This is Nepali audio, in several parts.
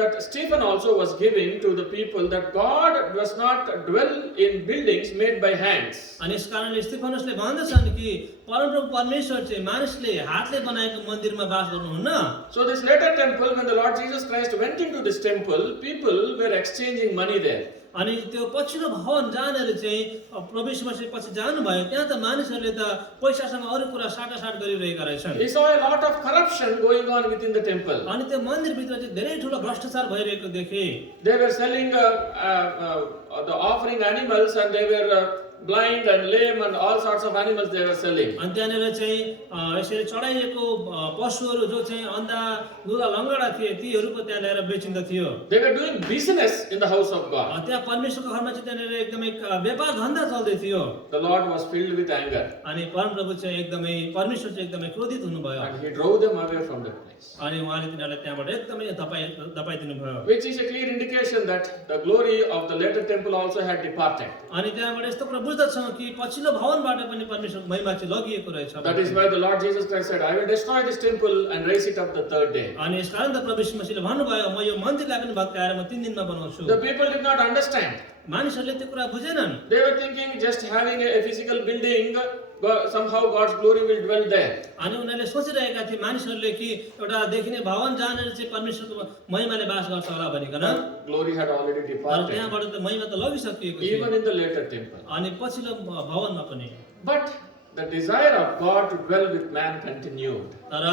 that Stephen also was giving to the people that God does not dwell in buildings made by hands. अनि यस कारणले स्तिफनसले भन्दछन् कि परमप्रभु परमेश्वर चाहिँ मानिसले हातले बनाएको मन्दिरमा बास गर्नुहुन्न। So this later temple, when the Lord Jesus Christ went into this temple, people were exchanging money there. अनि त्यो पछिल्लो भवन जहाँनिर चाहिँ प्रभु यीशु मसीह पछि जानुभयो त्यहाँ त मानिसहरूले त पैसासँग अरू कुरा साटासाट गरिरहेका रहेछन्। He saw a lot of corruption going on within the temple. अनि त्यो मन्दिरभित्र चाहिँ धेरै ठुलो भ्रष्टाचार भइरहेको देखे। They were selling the offering animals, and they were blind and lame and all sorts of animals they were selling. अनि त्यहाँनिर चाहिँ यसरी चढाइएको पशुहरू जो चाहिँ अन्धा लुगा लङ्गडा थिए तीहरू पो त्यहाँ ल्याएर बेचिँदा थियो। They were doing business in the house of God. त्यहाँ परमेश्वरको घरमा चाहिँ त्यहाँनिर एकदमै व्यापार धन्दा चल्दै थियो। The Lord was filled with anger, अनि परमप्रभु चाहिँ एकदमै परमेश्वर चाहिँ एकदमै क्रोधित हुनुभयो and he drove them away from that place. अनि उहाँले तिनीहरूलाई त्यहाँबाट एकदमै दबाइदिनु भयो। Which is a clear indication that the glory of the later temple also had departed. अनि त्यहाँबाट यस्तो कुरा बुझ्दछौँ कि पछिल्लो भवनबाट पनि परमेश्वरको महिमा चाहिँ लगिएको रहेछ। That is why the Lord Jesus Christ said, I will destroy this temple and raise it up the third day. अनि यस कारण त प्रभु यीशु मसीहले भन्नुभयो म यो मन्दिरलाई पनि भत्काएर म 3 दिनमा बनाउँछु। The people did not understand. मानिसहरूले त्यो कुरा बुझेनन्। They were thinking just having a physical building, somehow God's glory will dwell there. अनि उनीहरूले सोचिरहेका थिए मानिसहरूले कि एउटा देखिने भवन जहाँनिर चाहिँ परमेश्वरको महिमाले बास गर्छ होला भनिकन। Glory had already तर departed, त्यहाँबाट त महिमा त लगिसकिएको थियो। even in the later temple. अनि पछिल्लो भवनमा पनि But the desire of God to dwell with man continued. तर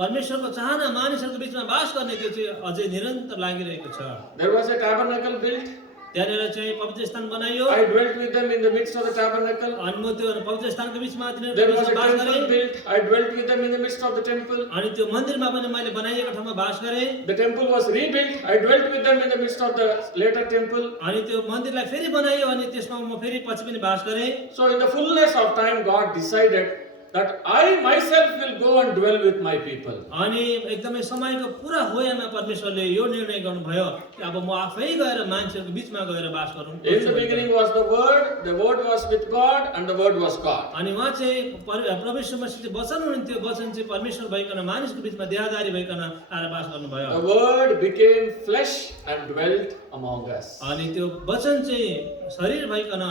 परमेश्वरको चाहना मानिसहरूको बीचमा बास गर्ने त्यो चाहिँ अझै निरन्तर लागिरहेको छ। There was a tabernacle built. त्यहाँनिर चाहिँ पवित्र स्थान बनाइयो। I dwelt with them in the midst of the tabernacle. अनि म त्यो पवित्र स्थानको बीचमा तिनीहरूको There was a बीचमा बास temple गरेँ। built. I dwelt with them in the midst of the temple. अनि त्यो मन्दिरमा पनि मैले बनाइएको ठाउँमा बास गरेँ। The temple was rebuilt. I dwelt with them in the midst of the later temple. अनि त्यो मन्दिरलाई फेरि बनाइयो अनि त्यसमा म फेरि पछि पनि बास गरेँ। So in the fullness of time, God decided that I myself will go and dwell with my people. अनि एकदमै समयको पुरा होयामा परमेश्वरले यो निर्णय गर्नुभयो कि अब म आफै गएर मान्छेहरूको बीचमा गएर बास गरौँ। In the beginning was the Word was with God, and the Word was God. अनि उहाँ चाहिँ प्रभु यीशु मसीह वचन हुनुहुन्थ्यो, वचन चाहिँ परमेश्वर भइकन मानिसको बीचमा देहधारी भइकन आएर बास गर्नुभयो। The Word became flesh and dwelt among us. अनि त्यो वचन चाहिँ शरीर भइकन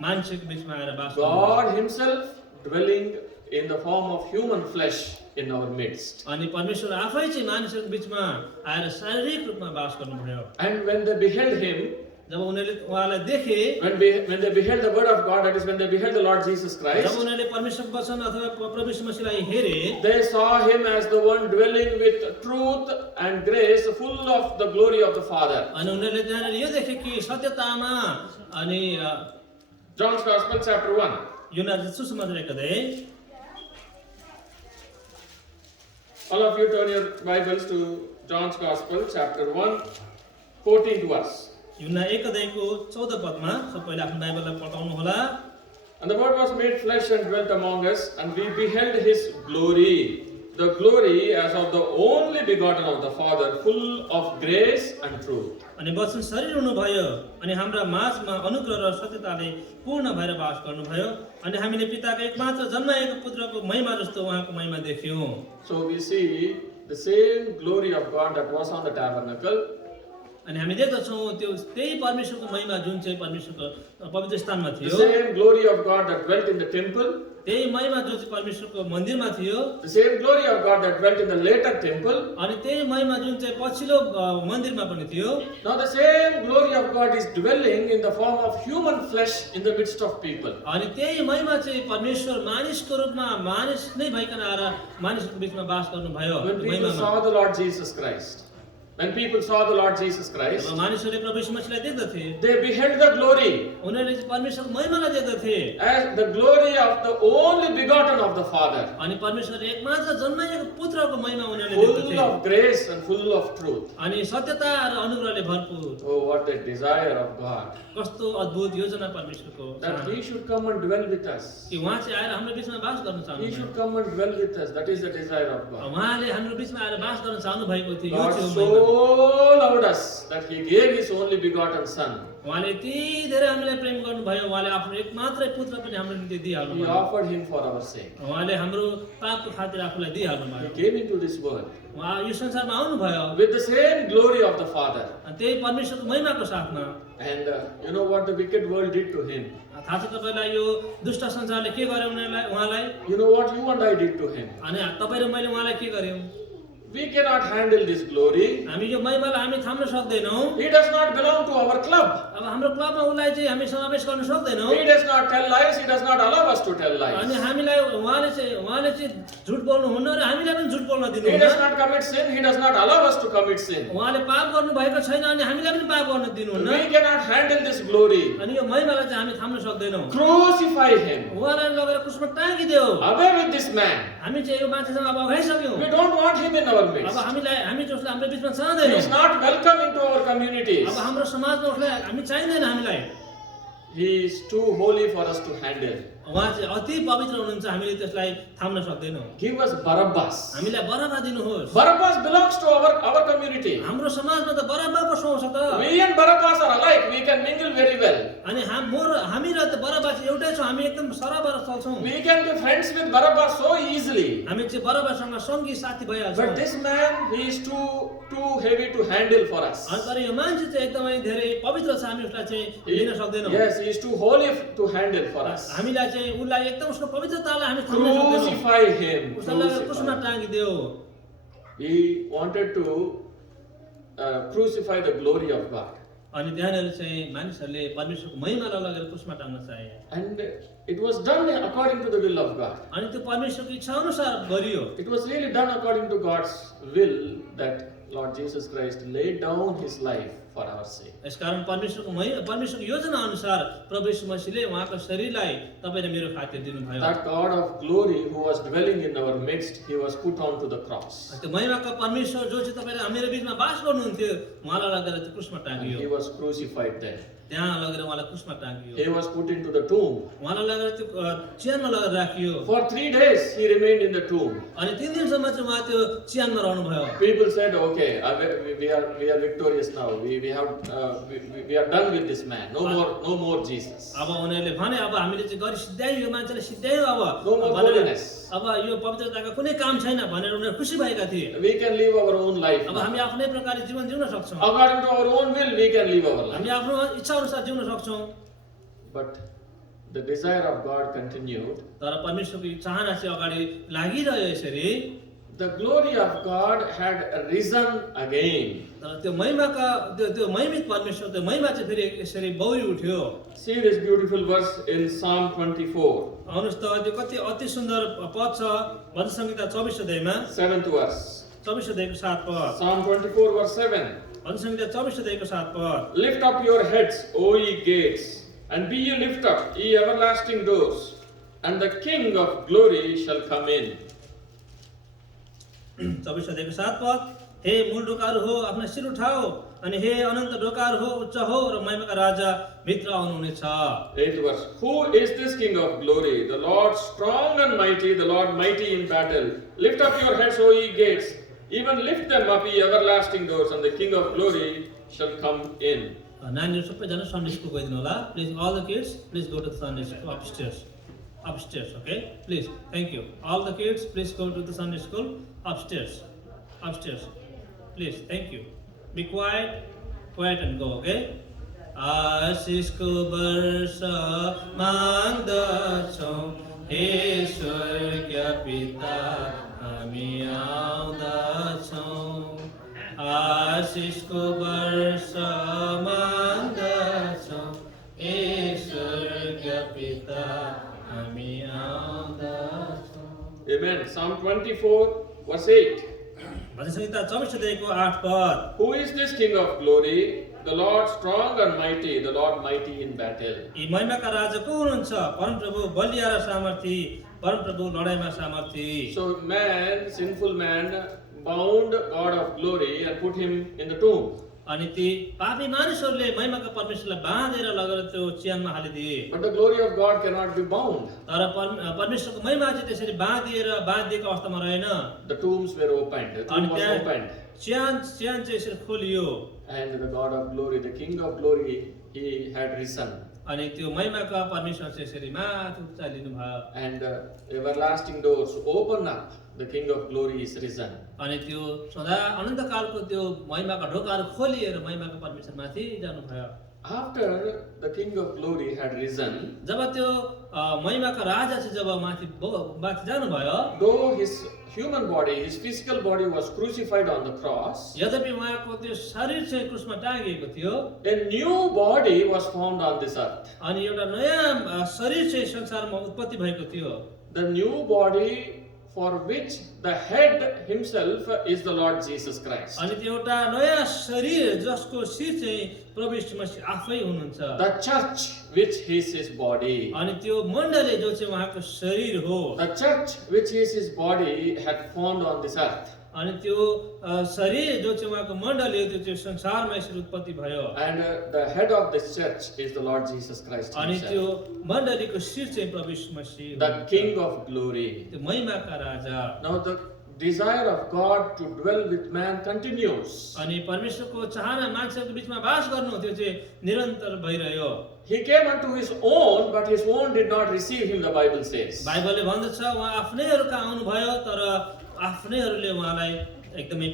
मान्छेको बीचमा आएर बास गर्नुभयो। God Himself dwelling in the form of human flesh in our midst. अनि परमेश्वर आफै चाहिँ मानिसहरूको बीचमा आएर शारीरिक रूपमा बास गर्नुभयो। And when they beheld Him, जब उनीहरूले उहाँलाई देखे, when they beheld the Word of God, that is when they beheld the Lord Jesus job Christ, उनीहरूले परमेश्वरको वचन अथवा प्रभु यीशु मसीहलाई हेरे, they saw Him as the one dwelling with truth and grace, full of the glory of the Father. अनि उनीहरूले त्यहाँनिर यो देखे कि सत्यतामा अनि John's Gospel, chapter 1. यूहन्ना सुसमाचार अध्याय, All of you turn your Bibles to John's Gospel, chapter 1, 14th verse. यूहन्ना 1 अध्यायको 14 पदमा सबैले आफ्नो बाइबललाई पढ्नु होला। And the Word was made flesh and dwelt among us, and we beheld His glory, the glory as of the only begotten of the Father, full of grace and truth. अनि वचन शरीर हुनुभयो अनि हाम्रा माझमा अनुग्रह र सत्यताले पूर्ण भएर बास गर्नुभयो अनि हामीले पिताको एकमात्र जन्माएको पुत्रको महिमा जस्तो उहाँको महिमा देख्यौं। So we see the same glory of God that was on the tabernacle. अनि हामी देख्दछौँ त्यो त्यही परमेश्वरको महिमा जुन चाहिँ परमेश्वरको पवित्र स्थानमा The थियो, same glory of God that dwelt in the temple. त्यही महिमा जो चाहिँ परमेश्वरको मन्दिरमा थियो, The same glory of God that dwelt in the later temple. अनि त्यही महिमा जुन चाहिँ पछिल्लो मन्दिरमा पनि थियो। Now the same glory of God is dwelling in the form of human flesh in the midst of people. अनि त्यही महिमा चाहिँ परमेश्वर मानिसको रूपमा मानिस नै भइकन आएर मानिसको बीचमा बास गर्नुभयो। When people महिमामा saw the Lord Jesus Christ, when people saw the Lord Jesus Christ, जब मानिसहरूले प्रभु यीशु मसीहलाई देख्दथे, they beheld the glory उनीहरूले चाहिँ परमेश्वरको महिमालाई देख्दथे as the glory of the only begotten of the Father, अनि परमेश्वरले एकमात्र जन्माएको पुत्रको महिमा उनीहरूले full देख्दथे of grace and full of truth. अनि सत्यता र अनुग्रहले भरपूर। Oh, what a desire of God, कस्तो अद्भुत योजना परमेश्वरको that He should come and dwell with us. कि उहाँ चाहिँ आएर हाम्रो बीचमा बास गर्न He चाहनुहुन्छ। should come and dwell with us. That is the desire of God. उहाँले हाम्रो बीचमा आएर बास गर्न चाहनु भएको थियो। यो God थियो so महिमा। loved us that He gave His only begotten Son. उहाँले यति धेरै हामीलाई प्रेम गर्नुभयो, उहाँले आफ्नो एकमात्रै पुत्र पनि हाम्रो निम्ति दिइहाल्नु He भयो। offered him for our sake. उहाँले हाम्रो पापको खातिर आफूलाई दिइहाल्नु He भयो। came into this world उहाँ यो संसारमा आउनुभयो with the same glory of the Father. अनि त्यही परमेश्वरको महिमाको साथमा। And you know what the wicked world did to him? थाहा छ तपाईँलाई यो दुष्ट संसारले के गर्यो उहाँलाई? You know what you and I did to him? अनि तपाईँ र मैले उहाँलाई के गर्यौँ? We cannot handle this glory. हामी यो महिमालाई हामी थाम्न सक्दैनौँ। He does not belong to our club. अब हाम्रो क्लबमा उसलाई चाहिँ हामी समावेश गर्न सक्दैनौँ। He does not tell lies. He does not allow us to tell lies. अनि हामीलाई उहाँले चाहिँ झुट बोल्नुहुन्न र हामीलाई पनि झुट बोल्न He दिनुहुन्न। does not commit sin. He does not allow us to commit sin. उहाँले पाप गर्नु भएको छैन अनि हामीलाई पनि पाप गर्न दिनुहुन्न। We cannot handle this glory. अनि यो महिमालाई चाहिँ हामी थाम्न सक्दैनौँ। Crucify him. उहाँलाई लगेर क्रुसमा टाँगिदेऊ। Away with this man. हामी चाहिँ यो मान्छेसँग अब अगाइसक्यौँ। We don't want him in our अब midst. हामी जसलाई हाम्रो बिचमा He चाहँदैनौँ। is not welcome into our communities. अब हाम्रो समाजमा उसलाई हामी चाहिँदैन हामीलाई। He is too holy for us to handle. उहाँ चाहिँ अति पवित्र हुनुहुन्छ, हामीले त्यसलाई थाम्न सक्दैनौँ। Give us Barabbas. हामीलाई बराबा दिनुहोस्। Barabbas belongs to our community. हाम्रो समाजमा त बराबा पो सुहाउँछ त। We and Barabbas are alike. We can mingle very well. अनि हामी र त बराबा चाहिँ एउटै छौँ, हामी एकदम सराबर चल्छौँ। We can be friends with Barabbas so easily. हामी चाहिँ बराबासँग सङ्गी साथी भइहाल्छौँ। But this man, he is too heavy to handle for us. अनि तर यो मान्छे चाहिँ एकदमै धेरै पवित्र छ, हामी उसलाई चाहिँ लिन सक्दैनौँ। Yes, he is too holy to handle for us. हामीलाई चाहिँ उसलाई एकदम उसको पवित्रतालाई हामी थाम्न सक्दैनौँ। Crucify him. उसलाई लगेर क्रुसमा Crucify. टाँगिदेऊ। He wanted to crucify the glory of God. अनि त्यहाँनिर चाहिँ मानिसहरूले परमेश्वरको महिमालाई लगेर क्रुसमा टाँग्न चाहे। And it was done according to the will of God. अनि त्यो परमेश्वरको इच्छा अनुसार गरियो। It was really done according to God's will that Lord Jesus Christ laid down his life for our sake. यसकारण परमेश्वरको योजना अनुसार प्रभु यीशु मसीहले उहाँको शरीरलाई तपाईँ र मेरो खातिर दिनुभयो। That God of glory who was dwelling in our midst, he was put onto the cross. त्यो महिमाको परमेश्वर जो चाहिँ तपाईँ र मेरो बिचमा बास गर्नुहुन्थ्यो, उहाँलाई लगेर त्यो क्रुसमा And टाँगियो। he was crucified there. त्यहाँ लगेर उहाँलाई क्रुसमा टाँगियो। He was put into the tomb. उहाँलाई लगेर त्यो चिहानमा लगेर राखियो। For 3 days he remained in the tomb. अनि 3 दिनसम्म चाहिँ उहाँ त्यो चिहानमा रहनुभयो। People said, okay, we are victorious now. We are done with this man. No more Jesus. अब उनीहरूले भने अब हामीले चाहिँ गरी सिद्ध्यायो, यो मान्छेले सिद्ध्यायो अब No more holiness. अब यो पवित्रताको कुनै काम छैन भनेर उनीहरू खुसी भएका थिए। We can live our own life. अब now. हामी आफ्नै प्रकारले जीवन जिउन सक्छौँ। According to our own will, we can live our life. हामी आफ्नो इच्छा अनुसार जिउन सक्छौँ। But the desire of God continued. तर परमेश्वरको चाहना चाहिँ अगाडि लागिरह्यो यसरी। The glory of God had risen again. तर त्यो महिमाका त्यो महिमित परमेश्वर त्यो महिमा चाहिँ फेरि यसरी बौरी उठ्यो। See this beautiful verse in Psalm 24, आउनुहोस् त त्यो कति अति सुन्दर पद छ भजन संहिता 24 अध्यायमा 7th verse. 24 अध्यायको 7 पद। Psalm 24 verse 7. भजन संहिता 24 अध्यायको 7 पद। Lift up your heads, O ye gates, and be ye lift up, ye everlasting doors, and the King of glory shall come in. 24 अध्यायको 7 पद। हे मूल ढोकाहरू हो आफ्नो शिर उठाओ अनि हे अनन्त ढोकाहरू हो उच्च हो र महिमाका राजा भित्र आउनुहुनेछ। 8th verse. Who is this King of glory? The Lord strong and mighty, the Lord mighty in battle. Lift up your heads, O ye gates, even lift them up, ye everlasting doors, and the King of glory shall come in. नानीहरू सबैजना सन्डे स्कुल गइदिनु होला। Please all the kids please go to the Sunday school upstairs, okay, please, thank you. All the kids please go to the Sunday school upstairs, please, thank you. Be quiet and go, okay. आशीषको वर्षा माग्दछौँ हे स्वर्गीय पिता हामी आउँदछौँ। आशीषको वर्षा माग्दछौँ हे स्वर्गीय पिता हामी आउँदछौँ। Amen. Psalm 24 verse 8. भजन संहिता 24 अध्यायको 8 पद। Who is this King of glory? The Lord strong and mighty, the Lord mighty in battle. यी महिमाका राजा को हुनुहुन्छ? परमप्रभु बलिया र सामर्थी, परमप्रभु लडाईँमा सामर्थी। So man, sinful man, bound God of glory and put him in the tomb. अनि ती पापी मानिसहरूले महिमाका परमेश्वरलाई बाँधेर लगेर त्यो चिहानमा हालिदिए। But the glory of God cannot be bound. तर परमेश्वरको महिमा चाहिँ त्यसरी बाँधिएको अवस्थामा रहेन। The tombs were opened. The tomb was opened. च्यान च्यान चाहिँ यसरी खोलियो And the God of glory, the King of glory, he had risen. अनि त्यो महिमाका परमेश्वर चाहिँ यसरी माथि उचालिनु भयो And everlasting doors open up. The King of glory is risen. अनि त्यो सदा अनन्तकालको त्यो महिमाका ढोकाहरू खोलिएर महिमाका परमेश्वर माथि जानुभयो After the King of glory had risen, जब त्यो महिमाका राजा चाहिँ जब माथि जानुभयो though his human body, his physical body was crucified on the cross, यद्यपि उहाँको त्यो शरीर चाहिँ क्रुसमा टाँगिएको थियो a new body was formed on this earth. अनि एउटा नयाँ शरीर चाहिँ संसारमा उत्पत्ति भएको थियो The new body for which the head himself is the Lord Jesus Christ. अनि त्यो एउटा नयाँ शरीर जसको शिर चाहिँ प्रभु यीशु मसीह आफै हुनुहुन्छ The church which is his body. अनि त्यो मण्डली जो चाहिँ उहाँको शरीर हो The church which is his body had formed on this earth. अनि त्यो शरीर जो चाहिँ उहाँको मण्डली हो त्यो चाहिँ संसारमा यसरी उत्पत्ति भयो And the head of this church is the Lord Jesus Christ अनि त्यो himself, मण्डलीको शिर चाहिँ प्रभु यीशु मसीह the हुनुहुन्छ। King of glory. त्यो महिमाका राजा Now the desire of God to dwell with man continues. अनि परमेश्वरको चाहना मान्छेहरूको बिचमा बास गर्नु त्यो चाहिँ निरन्तर भइरह्यो He came unto his own, but his own did not receive him, the Bible says. बाइबलले भन्दछ उहाँ आफ्नैहरूका आउनुभयो तर आफ्नैहरूले उहाँलाई एकदमै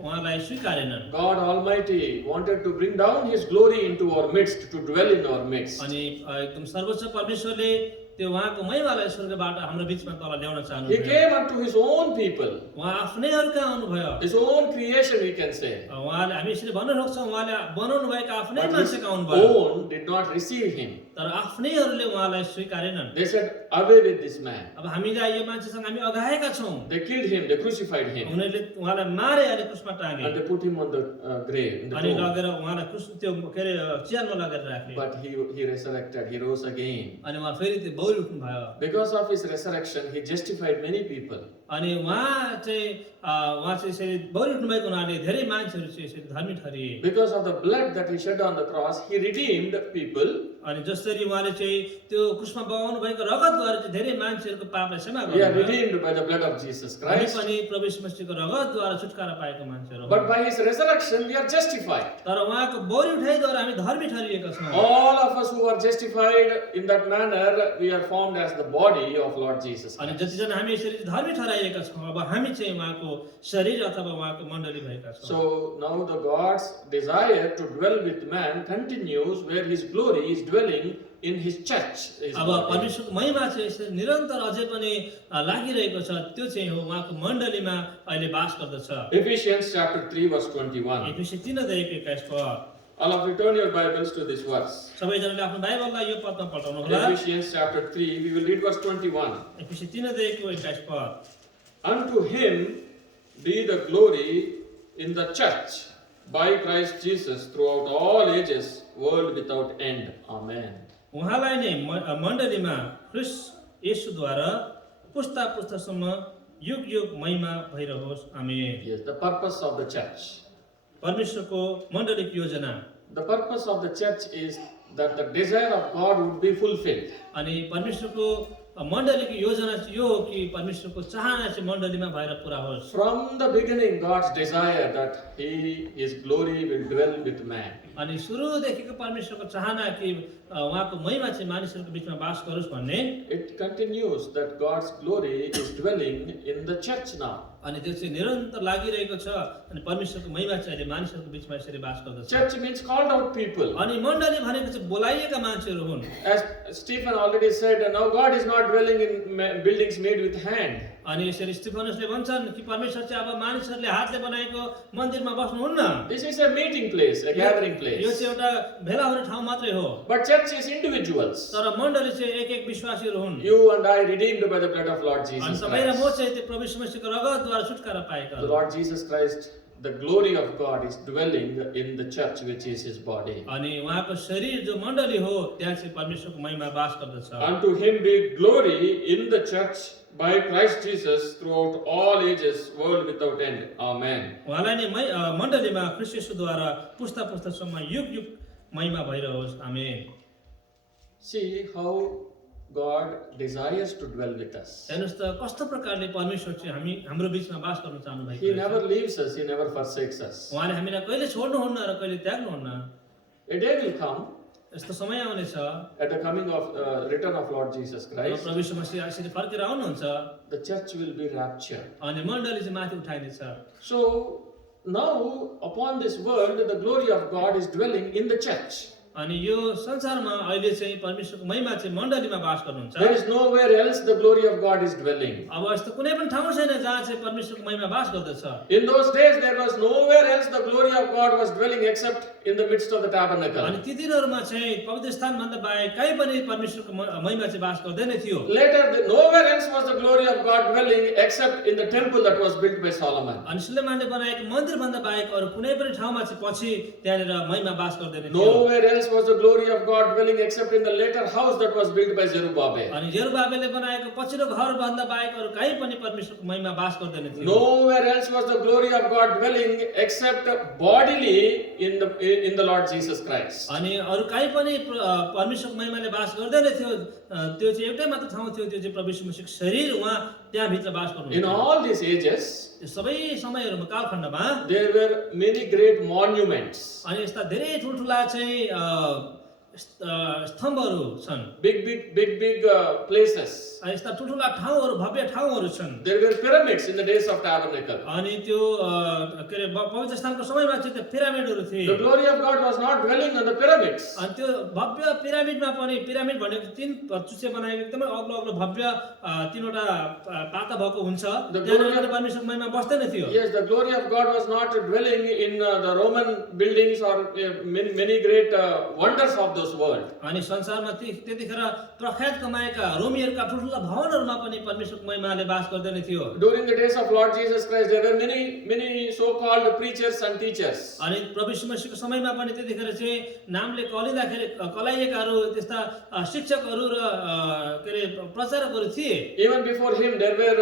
उहाँलाई स्वीकारेनन् God Almighty wanted to bring down his glory into our midst, to dwell in our midst. अनि एकदम सर्वोच्च परमेश्वरले त्यो उहाँको महिमालाई स्वर्गबाट हाम्रो बिचमा तल ल्याउन He चाहनुभयो came unto his own people, उहाँ आफ्नैहरूका आउनुभयो his own creation, we can say. उहाँले हामी यसरी भन्न सक्छौँ उहाँले बनाउनु भएका आफ्नै But his मान्छेका आउनुभयो own did not receive him. तर आफ्नैहरूले उहाँलाई स्वीकारेनन् They said, away with this man. अब हामीलाई यो मान्छेसँग हामी अघाएका छौँ They killed him, they crucified him, उनीहरूले उहाँलाई मारे अनि क्रुसमा टाँगे and they put him on the grave, in the अनि tomb. लगेर उहाँलाई क्रुस त्यो के अरे चिहानमा लगेर राखे But he resurrected, he rose again. अनि उहाँ फेरि त्यो बौरी उठ्नु भयो Because of his resurrection, he justified many people. अनि उहाँ चाहिँ यसरी बौरी उठ्नु भएको हुनाले धेरै मान्छेहरू चाहिँ यसरी धर्मी ठरिए Because of the blood that he shed on the cross, he redeemed people. अनि जसरी उहाँले चाहिँ त्यो क्रुसमा बगाउनु भएको रगतद्वारा चाहिँ धेरै मान्छेहरूको पापलाई क्षमा We are गर्नुभयो redeemed by the blood of Jesus हामी Christ. पनि प्रभु यीशु मसीहको रगतद्वारा छुटकारा पाएको मान्छेहरू हौँ। But by his resurrection, we are justified. तर उहाँको बौरी उठाइद्वारा हामी धर्मी ठरिएका छौँ All of us who are justified in that manner, we are formed as the body of Lord Jesus अनि Christ. जतिजना हामी यसरी धर्मी ठहराइएका छौँ अब हामी चाहिँ उहाँको शरीर अथवा उहाँको मण्डली भएका छौँ So now the God's desire to dwell with man continues, where his glory is dwelling in his church. his अब body. परमेश्वरको महिमा चाहिँ यसरी निरन्तर अझै पनि लागिरहेको छ त्यो चाहिँ हो उहाँको मण्डलीमा अहिले बास गर्दछ Ephesians chapter 3 verse 21. एफिसी 3:21 पद All of you turn your Bibles to this verse. सबैजनाले आफ्नो बाइबललाई यो पदमा पल्टाउनु होला Ephesians chapter 3, we will read verse 21. एफिसी 3:21 पद Unto him be the glory in the church by Christ Jesus throughout all ages, world without end. Amen. उहाँलाई नै मण्डलीमा ख्रीष्ट येशूद्वारा पुस्ता पुस्तासम्म युग युग महिमा भइरहोस् आमेन Yes, the purpose of the church. परमेश्वरको मण्डलीको योजना The purpose of the church is that the desire of God would be fulfilled. अनि परमेश्वरको मण्डलीको योजना चाहिँ यो हो कि परमेश्वरको चाहना चाहिँ मण्डलीमा भएर पुरा होस् From the beginning, God's desire that His glory will dwell with man. अनि सुरुदेखिको परमेश्वरको चाहना कि उहाँको महिमा चाहिँ मानिसहरूको बिचमा बास गरोस् भन्ने It continues that God's glory is dwelling in the church now. अनि त्यो चाहिँ निरन्तर लागिरहेको छ अनि परमेश्वरको महिमा चाहिँ अहिले मानिसहरूको बिचमा यसरी बास गर्दछ Church means called out people. अनि मण्डली भनेको चाहिँ बोलाइएका मान्छेहरू हुन् As Stephen already said, now God is not dwelling in buildings made with hand. अनि यसरी स्टिफनसले भन्छन् कि परमेश्वर चाहिँ अब मानिसहरूले हातले बनाएको मन्दिरमा बस्नुहुन्न This is a meeting place, a gathering यो place. चाहिँ एउटा भेला हुने ठाउँ मात्रै हो But church is individuals. तर मण्डली चाहिँ एक एक विश्वासीहरू हुन् You and I redeemed by the blood of Lord अनि Jesus तपाईँ र म Christ. चाहिँ त्यो प्रभु यीशु मसीहको रगतद्वारा छुटकारा पाएका The हौँ। Lord Jesus Christ, the glory of God is dwelling in the church, which is His body. अनि उहाँको शरीर जो मण्डली हो त्यहाँ चाहिँ परमेश्वरको महिमा बास गर्दछ Unto Him be glory in the church by Christ Jesus throughout all ages, world without end. Amen. उहाँलाई नै मण्डलीमा ख्रीष्ट येशूद्वारा पुस्ता पुस्तासम्म युग युग महिमा भइरहोस् आमेन See how God desires to dwell with us. हेर्नुहोस् त कस्तो प्रकारले परमेश्वर चाहिँ हाम्रो बिचमा बास गर्न चाहनु भएको He रहेछ। never leaves us, He never forsakes us. उहाँले हामीलाई कहिले छोड्नुहुन्न र कहिले त्याग्नुहुन्न। A day will come यस्तो समय आउनेछ at the coming of return of Lord Jesus job Christ, प्रभु यीशु मसीह यसरी फर्केर आउनुहुन्छ the church will be raptured. अनि मण्डली चाहिँ माथि उठाइनेछ। So now upon this world, the glory of God is dwelling in the church. अनि यो संसारमा अहिले चाहिँ परमेश्वरको महिमा चाहिँ मण्डलीमा बास गर्नुहुन्छ। There is nowhere else the glory of God is dwelling. अब यस्तो कुनै पनि ठाउँ छैन जहाँ चाहिँ परमेश्वरको महिमा बास गर्दछ। In those days, there was nowhere else the glory of God was dwelling except in the midst of the अनि tabernacle. ती दिनहरूमा चाहिँ पवित्र स्थान भन्दा बाहेक कहीँ पनि परमेश्वरको महिमा चाहिँ बास गर्दैन थियो। Later, nowhere else was the glory of God dwelling except in the temple that was built by Solomon. अनि सुलेमानले बनाएको मन्दिर भन्दा बाहेक अरू कुनै पनि ठाउँमा चाहिँ पछि त्यहाँनिर महिमा बास गर्दैन थियो। Nowhere else was the glory of God dwelling except in the later house that was built by Zerubbabel. अनि जेरुबाबेलले बनाएको पछिल्लो घर भन्दा बाहेक अरू कहीँ पनि परमेश्वरको महिमा बास गर्दैन थियो। Nowhere else was the glory of God dwelling except bodily in the Lord Jesus Christ. अनि अरू कहीँ पनि परमेश्वरको महिमाले बास गर्दैन थियो। त्यो चाहिँ एउटै मात्र ठाउँ थियो, त्यो चाहिँ प्रभु यीशु मसीहको शरीर उहाँ त्यहाँभित्र बास In गर्नुहुन्छ। all these ages, यो सबै समयहरूमा कालखण्डमा there were many great monuments, अनि यस्ता धेरै ठुल्ठुला चाहिँ स्तम्भहरू छन्। big places. अनि यस्ता ठुल्ठुला ठाउँहरू भव्य ठाउँहरू छन्। There were pyramids in the days of tabernacle. अनि त्यो के अरे पवित्र स्थानको समयमा चाहिँ त्यो पिरामिडहरू थिए। The glory of God was not dwelling on the pyramids. अनि त्यो भव्य पिरामिडमा पनि पिरामिड भनेको तीन चुच्चे बनाएको एकदमै अग्लो अग्लो भव्य तीनवटा पाता भएको हुन्छ। त्यहाँनिर परमेश्वरको महिमा बस्दैन थियो। Yes, the glory of God was not dwelling in the Roman buildings or many great wonders of this world. अनि संसारमा त्यतिखेर प्रख्यात कमाएका रोमीहरूका ठुल्ठुला भवनहरूमा पनि परमेश्वरको महिमाले बास गर्दैन थियो। During the days of Lord Jesus Christ, there were many so-called preachers and teachers. अनि प्रभु यीशु मसीहको समयमा पनि त्यतिखेर चाहिँ नामले कलाइएकाहरू त्यस्ता शिक्षकहरू र के अरे प्रचारकहरू थिए। Even before him, there were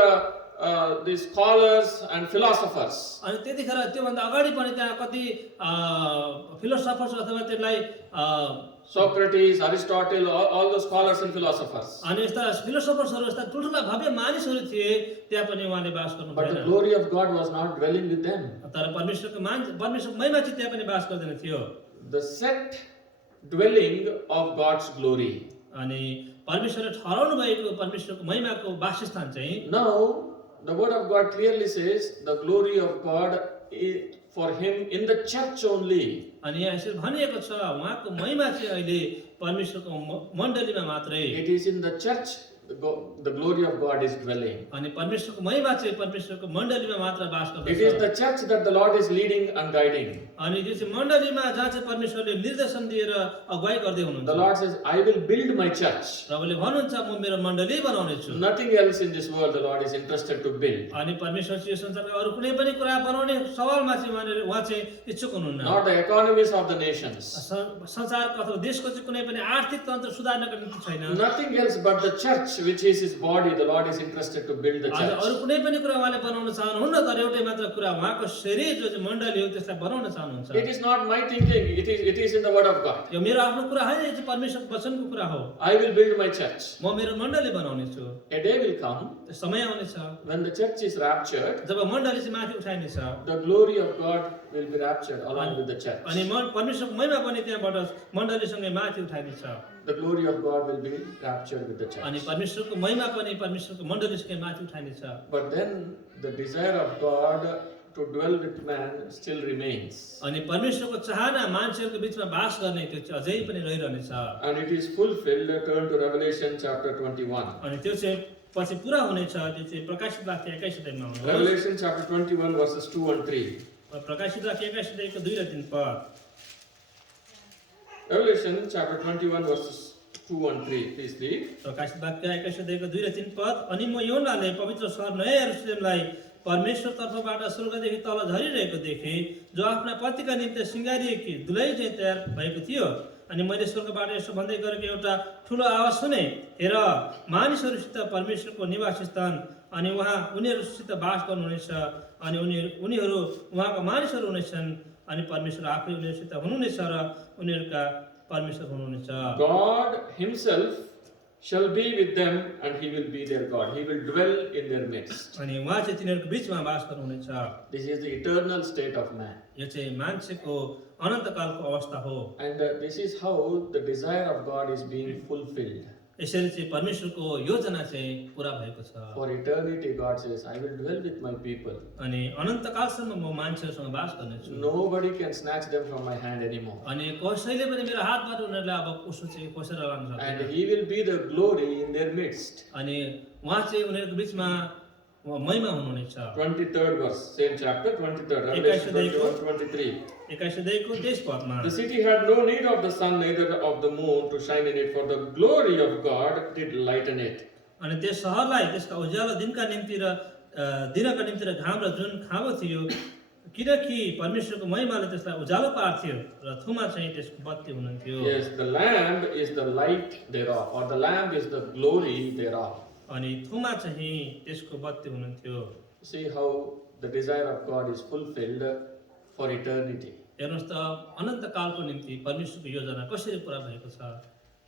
these scholars and philosophers. अनि त्यतिखेर त्योभन्दा अगाडि पनि त्यहाँ कति फिलोसफर्स अथवा त्यसलाई Socrates, Aristotle, all the scholars and philosophers. अनि यस्ता फिलोसफर्सहरू यस्ता ठुल्ठुला भव्य मानिसहरू थिए, त्यहाँ पनि उहाँले बास गर्नु But the भएन। glory of God was not dwelling with them. तर परमेश्वरको महिमा चाहिँ त्यहाँ पनि बास गर्दैन थियो। The set dwelling of God's glory. अनि परमेश्वरले ठहराउनु भएको परमेश्वरको महिमाको वासस्थान चाहिँ Now, the word of God clearly says the glory of God is for him in the church only. अनि यहाँ यसरी भनिएको छ उहाँको महिमा चाहिँ अहिले परमेश्वरको मण्डलीमा मात्रै। It is in the church the glory of God is dwelling. अनि परमेश्वरको महिमा चाहिँ परमेश्वरको मण्डलीमा मात्र बास It is गर्दछ। the church that the Lord is leading and guiding. अनि त्यो चाहिँ मण्डलीमा जहाँ चाहिँ परमेश्वरले निर्देशन दिएर अगुवाई गर्दै हुनुहुन्छ। The Lord says, I will build my church. प्रभुले भन्नुहुन्छ म मेरो मण्डली बनाउने छु। Nothing else in this world the Lord is interested to build. अनि परमेश्वर चाहिँ यो संसारका अरू कुनै पनि कुरा बनाउने सवालमा चाहिँ उहाँ चाहिँ इच्छुक हुनुहुन्न। Not the economies of the nations. संसारको अथवा देशको चाहिँ कुनै पनि आर्थिक तन्त्र सुधार्नको निम्ति छैन। Nothing else but the church, which is his body, the Lord is interested to build the अरू church. कुनै पनि कुरा उहाँले बनाउन चाहनुहुन्न, तर एउटै मात्र कुरा उहाँको शरीर जो चाहिँ मण्डली हो त्यसलाई बनाउन चाहनुहुन्छ। It is not my thinking, it is in the word of God. यो मेरो आफ्नो कुरा होइन, यो चाहिँ परमेश्वरको वचनको कुरा हो। I will build my church. म मेरो मण्डली बनाउने छु। A day will come समय आउनेछ when the church is raptured, जब मण्डली चाहिँ माथि उठाइनेछ the glory of God will be raptured along with the church. अनि परमेश्वरको महिमा पनि त्यहाँबाट मण्डलीसँगै माथि उठाइनेछ। The glory of God will be raptured with the church. अनि परमेश्वरको महिमा पनि परमेश्वरको मण्डलीसँगै माथि उठाइनेछ। But then the desire of God to dwell with man still remains. अनि परमेश्वरको चाहना मान्छेहरूको बिचमा बास गर्ने त्यो चाहिँ अझै पनि रहिरहनेछ। And it is fulfilled. Turn to Revelation chapter 21. अनि त्यो चाहिँ पछि पुरा हुनेछ। त्यो चाहिँ प्रकाशित वाक्य 21 अध्यायमा हुनुहुन्छ। Revelation chapter 21 verses 2 and 3. प्रकाशित वाक्य 21 अध्यायको 2 र 3 पद। Revelation chapter 21 verses 2 and 3. Please read. प्रकाशित वाक्य 21 अध्यायको 2 र 3 पद। अनि म योनाले पवित्र सहर नयाँ यरुशलेमलाई परमेश्वर तर्फबाट स्वर्गदेखि तल झरिरहेको देखेँ, जो आफ्ना पतिका निम्ति सिंगारिएकी दुलै चाहिँ तयार भएको थियो। अनि मैले स्वर्गबाट यसो भन्दै गरेको एउटा ठुलो आवाज सुने, हेर मानिसहरूसित परमेश्वरको निवास स्थान अनि उहाँ उनीहरूसित बास गर्नुहुनेछ अनि उनीहरू उहाँका मानिसहरू हुनेछन् अनि परमेश्वर आफै उनीहरूसित हुनुहुनेछ र उनीहरूका परमेश्वर हुनुहुनेछ। God himself shall be with them, and he will be their God. He will dwell in their midst. अनि उहाँ चाहिँ तिनीहरूको बिचमा बास गर्नुहुनेछ। This is the eternal state of man. यो चाहिँ मान्छेको अनन्तकालको अवस्था हो। And this is how the desire of God is being fulfilled. यसरी चाहिँ परमेश्वरको योजना चाहिँ पुरा भएको छ। For eternity, God says, I will dwell with my people. अनि अनन्तकालसम्म म मान्छेहरूसँग बास गर्नेछु। Nobody can snatch them from my hand anymore. अनि कसैले पनि मेरो हातबाट उनीहरूलाई अब कसो चाहिँ खोसेर लान And सक्दैन। he will be the glory in their midst. अनि उहाँ चाहिँ उनीहरूको बिचमा महिमा हुनुहुनेछ। 23rd verse, same chapter, 23rd, Revelation 21:23. 21 अध्यायको 23 पदमा The city had no need of the sun, neither of the moon to shine in it, for the glory of God did lighten it. अनि त्यस सहरलाई त्यसका उज्यालो दिनका निम्ति र दिनका निम्ति र घाम र जुन खाँबो थियो, किनकि परमेश्वरको महिमाले त्यसलाई उज्यालो पार्थ्यो र थुमा चाहिँ त्यसको बत्ती हुनुहुन्थ्यो। Yes, the lamb is the light thereof, or the lamb is the glory thereof. अनि थुमा चाहिँ त्यसको बत्ती हुनुहुन्थ्यो। See how the desire of God is fulfilled for eternity. हेर्नुहोस् त अनन्तकालको निम्ति परमेश्वरको योजना कसरी पुरा भएको छ।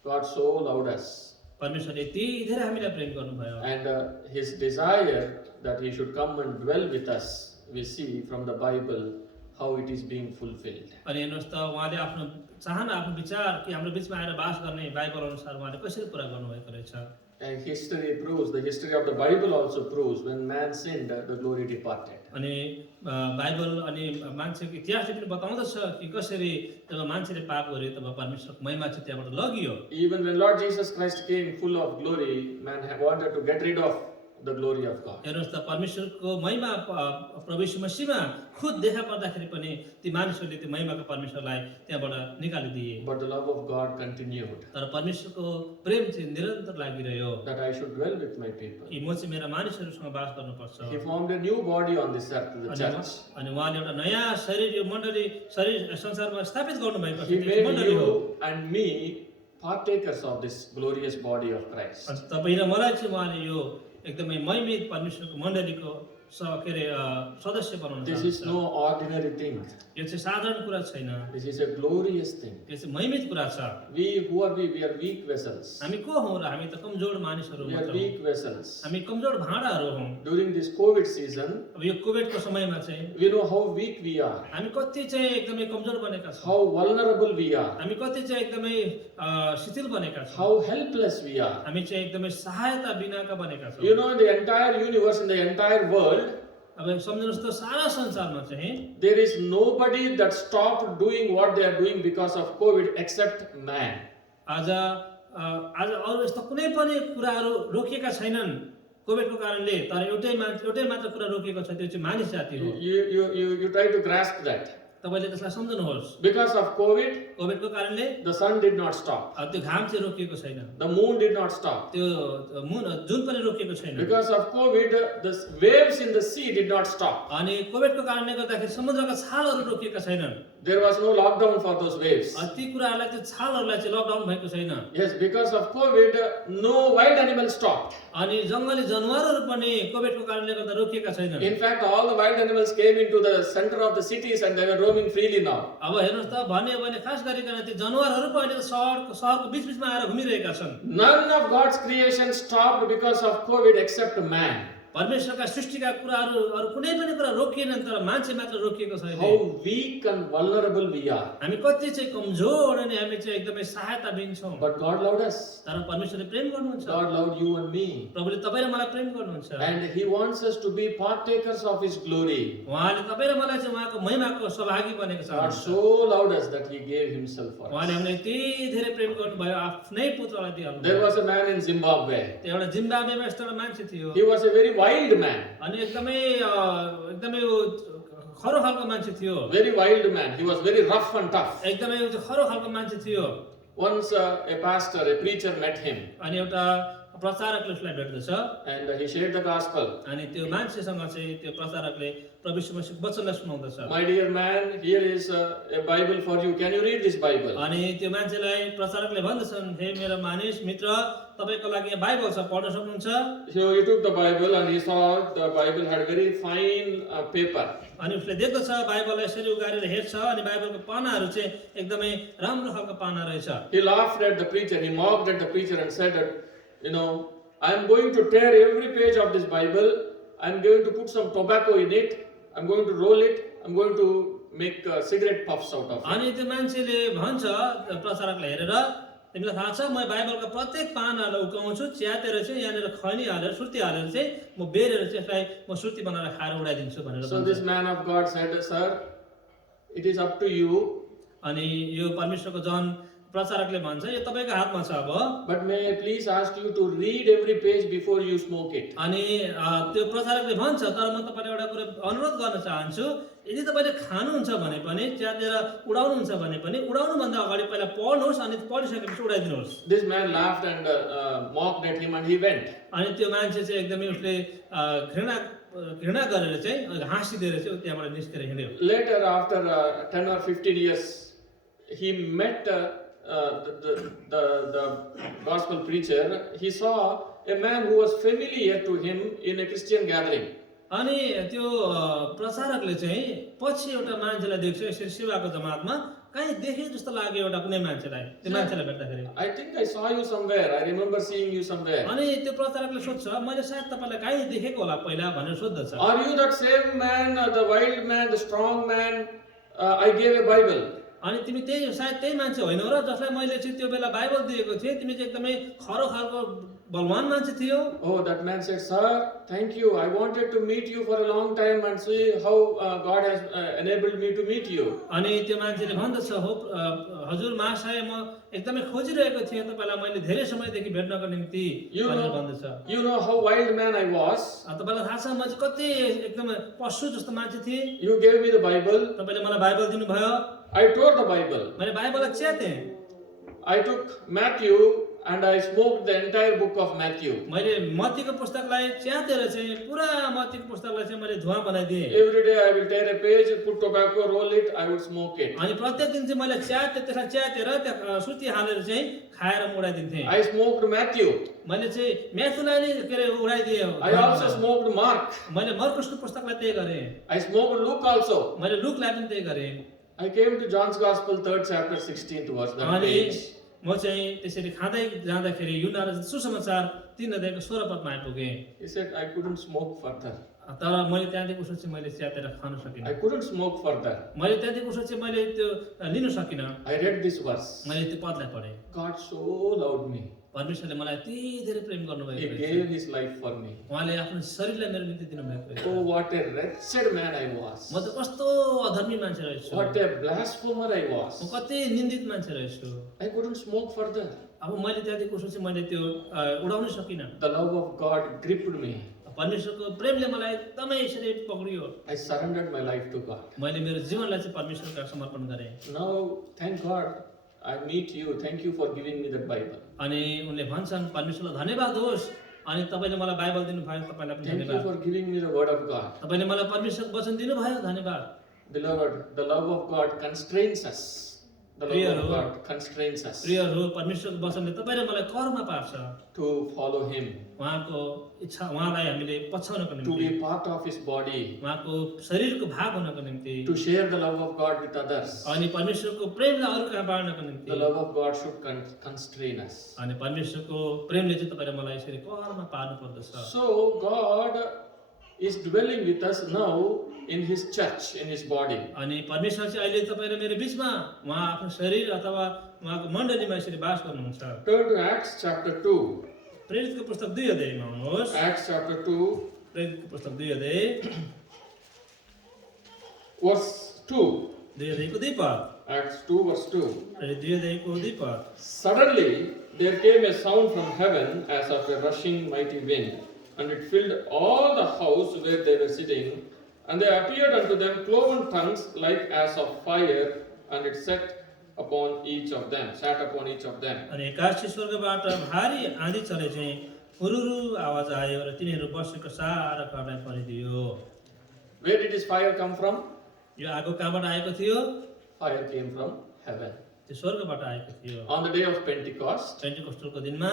God so loved us, परमेश्वरले यति धेरै हामीलाई प्रेम गर्नुभयो and his desire that he should come and dwell with us, we see from the Bible how it is being fulfilled. अनि हेर्नुहोस् त उहाँले आफ्नो चाहना आफ्नो विचार कि हाम्रो बिचमा आएर बास गर्ने बाइबल अनुसार उहाँले कसरी पुरा गर्नुभएको रहेछ। And history proves, the history of the Bible also proves, when man sinned, the glory departed. अनि बाइबल अनि मान्छेको इतिहासले पनि बताउँदछ कि कसरी जब मान्छेले पाप गर्यो तब परमेश्वरको महिमा चाहिँ त्यहाँबाट लगियो। Even when Lord Jesus Christ came full of glory, man wanted to get rid of the glory of God. हेर्नुहोस् त परमेश्वरको महिमा प्रभु यीशु मसीहमा खुद देखा पर्दाखेरि पनि ती मानिसहरूले त्यो महिमाको परमेश्वरलाई त्यहाँबाट निकालिदिए। But the love of God continued, तर परमेश्वरको प्रेम चाहिँ निरन्तर लागिरह्यो that I should dwell with my people. कि म चाहिँ मेरा मानिसहरूसँग बास गर्नुपर्छ। He formed a new body on this earth, the church. अनि उहाँले एउटा नयाँ शरीर यो मण्डली शरीर संसारमा स्थापित गर्नुभएको छ। He त्यो made मण्डली हो। you and me partakers of this glorious body of Christ. अनि तपाईँ र मलाई चाहिँ उहाँले यो एकदमै महिमित परमेश्वरको मण्डलीको के अरे सदस्य बनाउनु This चाहनुहुन्छ। is no ordinary thing. यो चाहिँ साधारण कुरा छैन, This is a glorious thing. यो चाहिँ महिमित कुरा छ। Who are we? We are weak vessels. हामी को हौँ र हामी त कमजोर मानिसहरू We are मात्र हौँ। weak vessels. हामी कमजोर भाँडाहरू हौँ। During this COVID season, अब यो कोभिडको समयमा चाहिँ we know how weak we are, हामी कति चाहिँ एकदमै कमजोर बनेका छौँ, how vulnerable we are, हामी कति चाहिँ एकदमै शिथिल बनेका छौँ, how helpless we are. हामी चाहिँ एकदमै सहायता बिनाका बनेका छौँ। You know, in the entire universe, in the entire world, अब सम्झनुहोस् त सारा संसारमा चाहिँ there is nobody that stopped doing what they are doing because of COVID except man. आज अरू यस्तो कुनै पनि कुराहरू रोकिएका छैनन् कोभिडको कारणले, तर एउटै मात्र कुरा रोकिएको छ, त्यो चाहिँ मानिस जाति हो। You try to grasp that. तपाईले त्यसलाई सम्झनुहोस्। Because of COVID, कोभिडको कारणले the sun did not stop. त्यो घाम चाहिँ रोकिएको छैन, The moon did not stop. त्यो जुन पनि रोकिएको छैन। Because of COVID, the waves in the sea did not stop. अनि कोभिडको कारणले गर्दाखेरि समुद्रका छालहरू रोकिएका छैनन्। There was no lockdown for those waves. ती कुराहरूलाई त्यो छालहरूलाई चाहिँ लकडाउन भएको छैन। Yes, because of COVID, no wild animals stopped. अनि जङ्गली जनावरहरू पनि कोभिडको कारणले गर्दा रोकिएका छैनन्। In fact, all the wild animals came into the center of the cities and they were roaming freely now. अब हेर्नुहोस् त भन्यो भने खास गरिकन ती जनावरहरू पनि अहिले सहरको बीचबीचमा आएर घुमिरहेका छन्। None of God's creation stopped because of COVID except man. परमेश्वरका Srishtika कुराहरू अरू कुनै पनि कुरा रोकिएनन्, तर मान्छे मात्र रोकिएको छैन। How weak and vulnerable we are. हामी कति चाहिँ कमजोर अनि हामी चाहिँ एकदमै सहायता बिन्छौँ। But God loved us. तर परमेश्वरले प्रेम गर्नुहुन्छ। God loved you and me. प्रभुले तपाईँ र मलाई प्रेम गर्नुहुन्छ। And He wants us to be partakers of His glory. उहाँले तपाईँ र मलाई चाहिँ उहाँको महिमाको सहभागी बनेको छ। God so loved us that He gave Himself for us. उहाँले हामीलाई यति धेरै प्रेम गर्नुभयो, आफ्नै पुत्रलाई दिइहाल्नु। There was a man in Zimbabwe. त्यो एउटा जिम्बाब्वेमा यस्तो एउटा मान्छे थियो। He was a very wild man. अनि एकदमै खरो खालको मान्छे थियो। Very wild man. He was very rough and tough. एकदमै खरो खालको मान्छे थियो। Once a pastor, a preacher met him. अनि एउटा प्रचारकले उसलाई भेट्दछ And he shared the gospel. अनि त्यो मान्छेसँग चाहिँ त्यो प्रचारकले प्रभु यीशु मसीहको वचनलाई सुनाउँदछ। My dear man, here is a Bible for you. Can you read this Bible? अनि त्यो मान्छेलाई प्रचारकले भन्दछन्, हे मेरो मानिस मित्र, तपाईको लागि यहाँ बाइबल छ, पढ्न सक्नुहुन्छ। So he took the Bible and he saw the Bible had very fine paper. अनि उसले देख्दछ बाइबललाई यसरी उगारेर हेर्छ अनि बाइबलको पानाहरू चाहिँ एकदमै राम्रो खालको पाना रहेछ। He laughed at the preacher. He mocked at the preacher and said that You know, I am going to tear every page of this Bible. I am going to put some tobacco in it. I am going to roll it. I am going to make cigarette puffs out of it. अनि त्यो मान्छेले भन्छ प्रचारकलाई हेरेर तिमीलाई थाहा छ म बाइबलका प्रत्येक पानालाई उकाउँछु च्यातेर चाहिँ यहाँनिर खैनी हालेर सुर्ती हालेर चाहिँ म बेरेर चाहिँ यसलाई म सुर्ती बनाएर खाएर उडाइदिन्छु भनेर So भन्छ। this man of God said, Sir, it is up to you. अनि यो परमेश्वरको जन प्रचारकले भन्छ यो तपाईँको हातमा छ अब। But may I please ask you to read every page before you smoke it. अनि त्यो प्रचारकले भन्छ तर म तपाईँलाई एउटा कुरा अनुरोध गर्न चाहन्छु यदि तपाईँले खानुहुन्छ भने पनि च्यातेर उडाउनुहुन्छ भने पनि उडाउनुभन्दा अगाडि पहिला पढ्नुहोस् अनि पढिसकेपछि उडाइदिनुहोस्। This man laughed and mocked at him and he went. अनि त्यो मान्छे चाहिँ एकदमै उसले घृणा गरेर चाहिँ हाँसिदिएर चाहिँ त्यहाँबाट निस्केर हिँड्यो। Later, after 10 or 15 years, he met the gospel preacher. He saw a man who was familiar to him in a Christian gathering. अनि त्यो प्रचारकले चाहिँ पछि एउटा मान्छेलाई देख्छ यसरी सेवाको जमातमा कहीँ देखे जस्तो लाग्यो एउटा कुनै मान्छेलाई त्यो मान्छेलाई भेट्दाखेरि। I think I saw you somewhere. I remember seeing you somewhere. अनि त्यो प्रचारकले सोध्छ मैले सायद तपाईँलाई कहीँ देखेको होला पहिला भनेर सोध्दछ। Are you that same man, the wild man, the strong man? I gave a Bible. अनि तिमी त्यही सायद त्यही मान्छे होइनौ र जसलाई मैले चाहिँ त्यो बेला बाइबल दिएको थिएँ तिमी चाहिँ एकदमै खरो खालको बलवान मान्छे थियो। Oh, that man said, Sir, thank you. I wanted to meet you for a long time and see how God has enabled me to meet you. अनि त्यो मान्छेले भन्दछ हो हजुर महाशय म एकदमै खोजिरहेको थिएँ तपाईँलाई मैले धेरै समयदेखि भेट्नको निम्ति भनेर भन्दछ। You know how wild man I was. तपाईँलाई थाहा छ म चाहिँ कति एकदमै पशु जस्तो मान्छे थिएँ। You gave me the Bible. तपाईँले मलाई बाइबल दिनुभयो। I tore the Bible. मैले बाइबललाई च्यातेँ। I took Matthew and I smoked the entire book of Matthew. मैले मत्तीको पुस्तकलाई च्यातेर चाहिँ पुरा मत्तीको पुस्तकलाई चाहिँ मैले धुवा बनाइदिएँ। Every day I will tear a page, put tobacco, roll it, I would smoke it. अनि प्रत्येक दिन चाहिँ मैले त्यसलाई च्यातेर त्यहाँ सुती हालेर चाहिँ खाएर उडाइदिन्थेँ। I smoked Matthew. मैले चाहिँ म्याथुलाई नै के अरे उडाइदिएँ। I also smoked Mark. मैले मर्कुसको पुस्तकलाई त्यही गरेँ। I smoked Luke also. मैले लुकलाई पनि त्यही गरेँ। I came to John's Gospel, 3rd chapter, 16th verse. That अनि page. म चाहिँ त्यसरी खाँदै जाँदाखेरि युहन्ना सुसमाचार 3 अध्यायको 16 पदमा आइपुगेँ। He said, I couldn't smoke further. तर मैले त्यहाँदेखि उसो चाहिँ मैले च्यातेर खान सकिनँ। I couldn't smoke further. मैले त्यहाँदेखि उसो चाहिँ मैले त्यो लिन सकिनँ। I read this verse. मैले त्यो पदलाई पढेँ। God so loved me. परमेश्वरले मलाई यति धेरै प्रेम He गर्नुभएको gave his life for me. उहाँले आफ्नो शरीरलाई मेरो निम्ति दिनुभएको छ। Oh, what a wretched man I was. म त कस्तो अधर्मी मान्छे रहेछु। What a blasphemer I म was. कति निन्दित मान्छे रहेछु। I couldn't smoke further. अब मैले त्यहाँदेखि उसो चाहिँ मैले त्यो उडाउनै सकिनँ। The love of God gripped me. परमेश्वरको प्रेमले मलाई एकदमै यसरी पक्रियो। I surrendered my life to God. मैले मेरो जीवनलाई चाहिँ परमेश्वरका समर्पण गरेँ। Now, thank God, I meet you. Thank you for giving me that Bible. अनि उनले भन्छन् परमेश्वरलाई धन्यवाद होस् अनि तपाईँले मलाई बाइबल दिनुभयो तपाईँलाई पनि Thank you धन्यवाद। for giving me the word of God. तपाईँले मलाई परमेश्वरको वचन दिनुभयो धन्यवाद। Beloved, the love of God constrains us. The love of God constrains us प्रियहरू परमेश्वरको वचनले तपाईँ र मलाई कर्म पार्छ to follow Him, उहाँको इच्छा उहाँलाई हामीले पछ्याउनको to निम्ति be part of His body, उहाँको शरीरको भाग हुनको निम्ति to share the love of God with others. अनि परमेश्वरको प्रेमलाई अरू कहाँ बाँड्नको The निम्ति love of God should constrain us. अनि परमेश्वरको प्रेमले चाहिँ तपाईँ र मलाई यसरी कर्म पार्नु पर्दछ। So God is dwelling with us now in His church, in His body. अनि परमेश्वर चाहिँ अहिले तपाईँ र मेरो बिचमा उहाँ आफ्नो शरीर अथवा उहाँको मण्डलीमा यसरी बास गर्नुहुन्छ। Turn to Acts chapter 2. प्रेरितको पुस्तक 2 अध्यायमा आउनुहोस्। Acts chapter 2, प्रेरितको पुस्तक 2 अध्याय verse 2. 2 अध्यायको 2 पद। Acts 2, verse 2. प्रेरित 2 अध्यायको 2 पद। Suddenly there came a sound from heaven as of a rushing mighty wind, and it filled all the house where they were sitting. And there appeared unto them cloven tongues like as of fire, and it sat upon each of them. अनि एकासी स्वर्गबाट भारी आँधी चले चाहिँ हुरुरु आवाज आयो र तिनीहरू बसेको सारा घरलाई परिदियो। Where did this fire come from? यो आगो कहाँबाट आएको थियो? Fire came from heaven. त्यो स्वर्गबाट आएको थियो। On the day of Pentecost, पेन्टिकोस्टलको दिनमा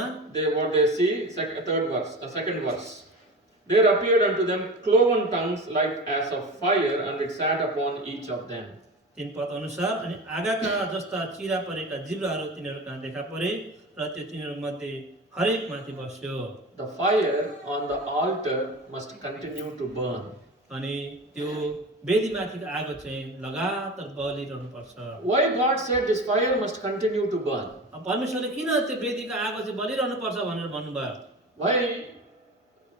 what they see, second verse. There appeared unto them cloven tongues like as of fire, and it sat upon each of them. 3 पद अनुसार अनि आगाका जस्ता चिरा परेका जिब्राहरू तिनीहरू कहाँ देखा परे र त्यो तिनीहरू मध्ये हरेक माथि बस्यो The fire on the altar must continue to burn. अनि त्यो वेदीमाथिको आगो चाहिँ लगातार बलिरहनु पर्छ। Why God said this fire must continue to burn? परमेश्वरले किन त्यो वेदीको आगो चाहिँ बलिरहनु पर्छ भनेर भन्नुभयो?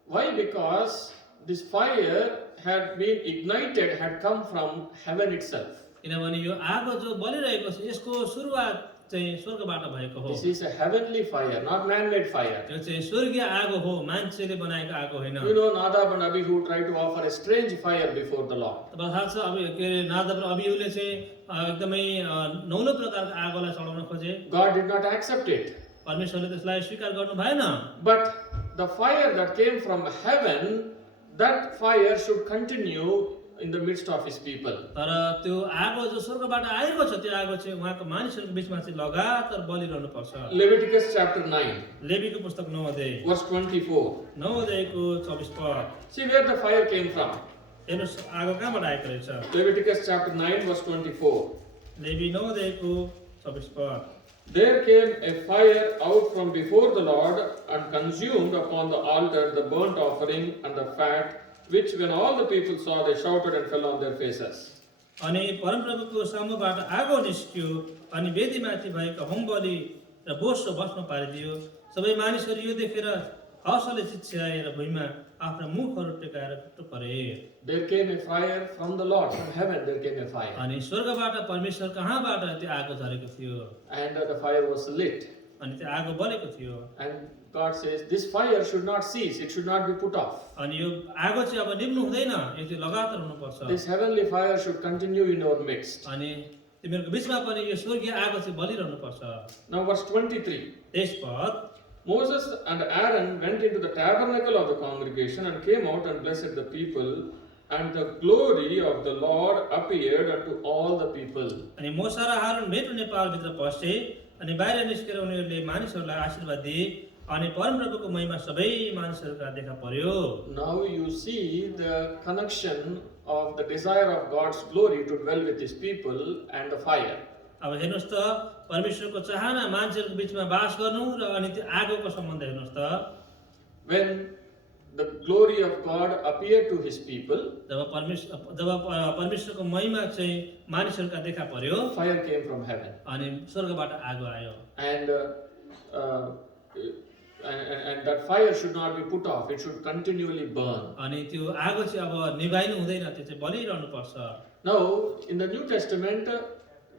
Why? Because this fire had been ignited, had come from heaven itself. किनभने यो आगो जो बलिरहेको छ यसको सुरुवात चाहिँ स्वर्गबाट भएको हो। This is a heavenly fire, not man-made fire. यो चाहिँ स्वर्गीय आगो हो, मान्छेले बनाएको आगो होइन। You know, Nadab and Abihu tried to offer a strange fire before the Lord. तपाईलाई थाहा छ अब के अरे नादाब र अबिहुले चाहिँ एकदमै नौलो प्रकारको आगोलाई चढाउन खोजे। God did not accept it. परमेश्वरले त्यसलाई स्वीकार गर्नु भएन। But the fire that came from heaven, that fire should continue in the midst of his people. तर त्यो आगो जो स्वर्गबाट आएको छ त्यो आगो चाहिँ उहाँको मानिसहरूको बीचमा चाहिँ लगातार बलिरहनु पर्छ। Leviticus chapter 9, लेवीको पुस्तक 9 अध्याय verse 24. 9 अध्यायको 24 पद। See where the fire came from. हेर्नुहोस् आगो कहाँबाट आएको रहेछ? Leviticus chapter 9, verse 24. लेवी 9 अध्यायको 24 पद। There came a fire out from before the Lord and consumed upon the altar the burnt offering and the fat, which when all the people saw, they shouted and fell on their faces. अनि परमप्रभुको सामुबाट आगो निस्क्यो अनि वेदीमाथि भएका होम बलि र बोसो भस्म पारिदियो। सबै मानिसहरू यो देखेर हर्षले चिच्याए र भुइँमा आफ्ना मुखहरू टेकाएर टुप्टो परे। There came a fire from the Lord, from heaven there came a fire. अनि स्वर्गबाट परमेश्वर कहाँबाट त्यो आगो झरेको थियो And the fire was lit. अनि त्यो आगो बलेको थियो। And God says, this fire should not cease, it should not be put off. अनि यो आगो चाहिँ अब निभ्नु हुँदैन, यो चाहिँ लगातार हुनुपर्छ। This heavenly fire should continue in our midst. अनि तिमीहरूको बीचमा पनि यो स्वर्गीय आगो चाहिँ बलिरहनु पर्छ। Now verse 23. 23 पद। Moses and Aaron went into the tabernacle of the congregation and came out and blessed the people, and the glory of the Lord appeared unto all the people. अनि मोसा र हारून भेट हुने पालभित्र पसे अनि बाहिर निस्केर उनीहरूले मानिसहरूलाई आशीर्वाद दिए अनि परमप्रभुको महिमा सबै मानिसहरूका देखा पर्यो। Now you see the connection of the desire of God's glory to dwell with his people and the fire. अब हेर्नुहोस् त परमेश्वरको चाहना मान्छेहरूको बीचमा बास गर्नु र अनि त्यो आगोको सम्बन्ध हेर्नुहोस् त। When the glory of God appeared to his people, जब परमेश्वरको महिमा चाहिँ मानिसहरूका देखा पर्यो fire came from heaven. अनि स्वर्गबाट आगो आयो। And that fire should not be put off, it should continually burn. अनि त्यो आगो चाहिँ अब निभाइनु हुँदैन, त्यो चाहिँ बलिरहनु पर्छ। Now, in the New Testament,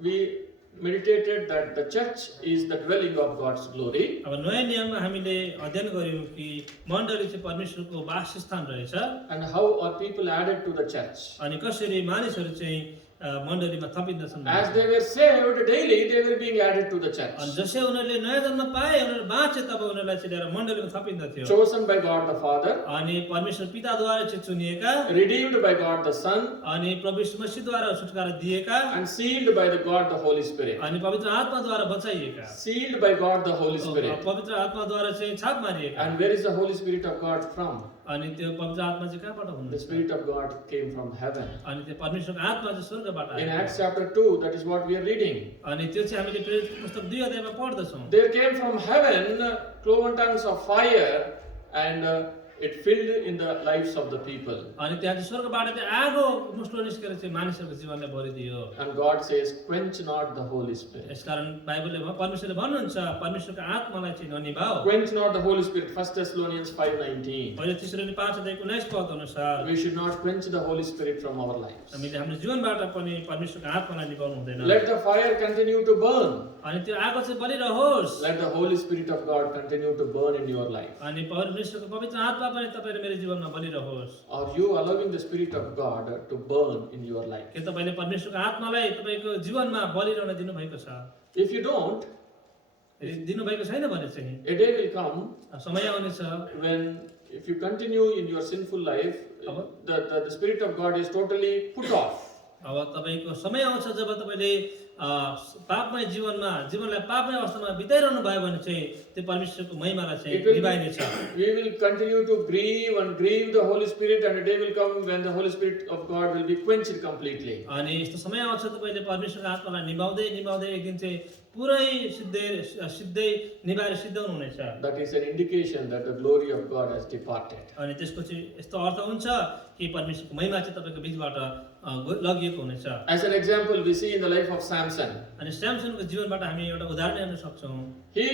we meditated that the church is the dwelling of God's glory. अब नयाँ नियममा हामीले अध्ययन गर्यौँ कि मण्डली चाहिँ परमेश्वरको वासस्थान रहेछ And how are people added to the church? अनि कसरी मानिसहरू चाहिँ मण्डलीमा थपिँदछन्। As they were saved daily, they were being added to the church. अनि जसै उनीहरूले नयाँ जन्म पाए, उनीहरू बाँचे, तब उनीहरूलाई चाहिँ ल्याएर मण्डलीमा थपिँदथ्यो। Chosen by God the Father, अनि परमेश्वर पिताद्वारा चाहिँ चुनिएका redeemed by God the Son, अनि प्रभु यीशु मसीहद्वारा छुटकारा दिएका and sealed by the God the Holy Spirit. अनि पवित्र आत्माद्वारा बचाइएका। Sealed by God the Holy Spirit. पवित्र आत्माद्वारा चाहिँ छाप मारिएका। And where is the Holy Spirit of God from? अनि त्यो पवित्र आत्मा चाहिँ कहाँबाट The हुनुहुन्छ? Spirit of God came from heaven. अनि त्यो परमेश्वरको आत्मा चाहिँ स्वर्गबाट In आयो। Acts chapter 2, that is what we are reading. अनि त्यो चाहिँ हामीले प्रेरित पुस्तक 2 अध्यायमा पढ्दछौँ। There came from heaven cloven tongues of fire, and it filled in the lives of the people. अनि त्यहाँ चाहिँ स्वर्गबाट चाहिँ आगो मुस्लो निस्केर चाहिँ मानिसहरूको जीवनलाई भरिदियो। And God says, quench not the Holy Spirit. यसकारण बाइबलले परमेश्वरले भन्नुहुन्छ परमेश्वरको आत्मालाई चाहिँ ननिभाऊ। Quench not the Holy Spirit. 1 Thessalonians 5:19. पहिलो तेस्रोनी 5 अध्यायको 19 पद अनुसार We should not quench the Holy Spirit from our lives. हामीले हाम्रो जीवनबाट पनि परमेश्वरको आत्मालाई निभाउनु हुँदैन। Let the fire continue to burn. अनि त्यो आगो चाहिँ बलिरहोस्। Let the Holy Spirit of God continue to burn in your life. अनि परमेश्वरको पवित्र आत्मा पनि तपाईले मेरो जीवनमा बलिरहोस्। Are you allowing the Spirit of God to burn in your life? के तपाईले परमेश्वरको आत्मालाई तपाईको जीवनमा बलिरहन दिनुभएको छ? If you don't, दिनुभएको छैन भने चाहिँ a day will come समय आउनेछ when, if you continue in your sinful life, the Spirit of God is totally put off. अब तपाईको समय आउँछ जब तपाईले पापमय जीवनलाई पापमय अवस्थामा बिताइरहनु भयो भने चाहिँ त्यो परमेश्वरको महिमालाई चाहिँ निभाइनेछ। We will continue to grieve the Holy Spirit, and a day will come when the Holy Spirit of God will be quenched completely. अनि यस्तो समय आउँछ तपाईले परमेश्वरको आत्मालाई निभाउँदै एक दिन चाहिँ पुरै सिद्धै निभाएर सिद्धाउनु हुनेछ। That is an indication that the glory of God has departed. अनि त्यसको चाहिँ यस्तो अर्थ हुन्छ कि परमेश्वरको महिमा चाहिँ तपाईँको बिचबाट लगिएको हुनेछ। As an example, we see in the life of Samson. अनि स्यामसनको जीवनबाट हामी एउटा उदाहरण हेर्न सक्छौँ। He